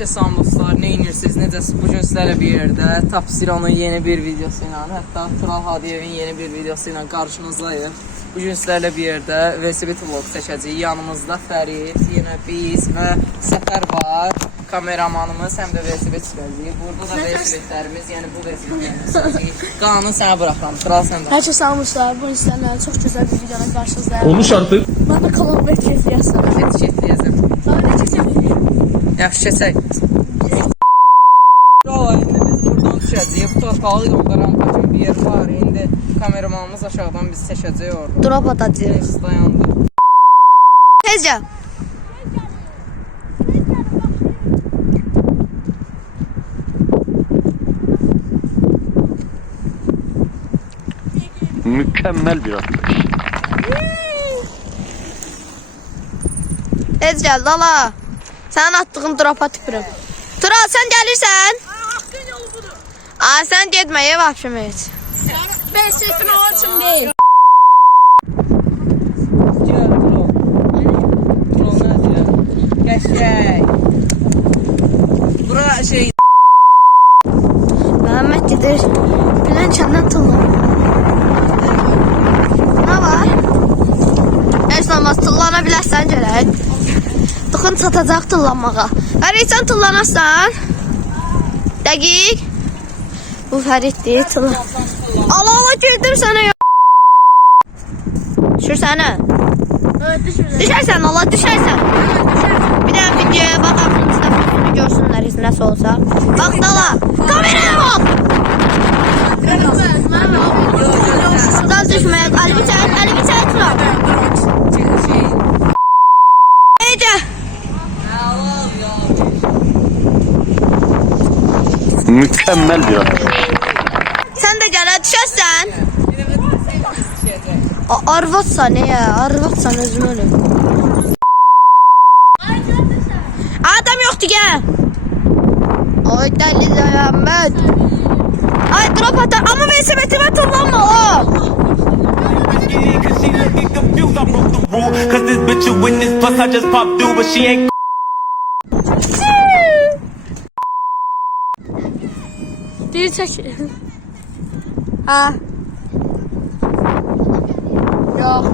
Neçə salam dostlar, nə edirsiniz, necəsiz? Bugün sizlərlə bir yerdə Tapsiranın yeni bir videosu ilə, hətta Tural Hadiyevin yeni bir videosu ilə qarşınızdayıq. Bugün sizlərlə bir yerdə velosiped vlog çəkəcəyik. Yanımızda Fərid, yenə biz və Səfər var. Kameramanımız həm də velosiped çəkəcəyik. Burada da velosipedlərimiz, yəni bu velosipedlərimiz çəkəcəyik. Qanunu sənə buraxıram, Tural sən də. Hər kəs almışlar, bu istəyənlərə çox gözəl bir videona qarşınızdayım. Konuş artık. Mən də kanal etiketləyirsəm. Etiketləyəcəm. Sana etiketləyirsəm. Yaxşı keçək. İndi biz buradan düşəcəyik. Bu torpalı yolda rampa kimi bir yer var. İndi kameramanımız aşağıdan biz çəkəcək orada. Drop atacağıq. Biz dayandı. Tezcə. Mükemmel bir atlayış. Tezcə, lala. Sənin attığın dropa tüpürüm. Tural, sən gəlirsən? Hakkın yolu budur. Aa, sən getmə, ev apşım heç. Ben seçtim onun için değil. Gel Tural. Tural nədir? Qəşək. Bura şey... Məhəmməd gedir. Bilən kəndən tıllar. Nə var? Heç olmaz, tıllana bilərsən gələk. Dıxın çatacaq tıllanmağa. Fərid, sən tıllanarsan? Dəqiq. Bu Fəriddir, tıllan. Allah girdim sənə ya. Düşürsənə? Evet düşürdüm. Düşərsən, Allah düşərsən. Bir dənə videoya bax, axırıncıda bunu görsünlər, heç nəsə olsa. Bax, dala. Kameraya bax. Sudan düşməyək. Qəlbi çək, Tural. Neyəcə? Mükemmel bir atlayış. Sən də gələ düşərsən. Arvatsan, arvatsan özüm ölüm. Adam yoxdur, gəl. Ay, dəli Zəhəmməd. Ay, drop atar. Amma velosipedimə turlanma, o. Cause this bitch a witness, plus I just popped through, but she ain't. Deyir çək. Ha. Yox.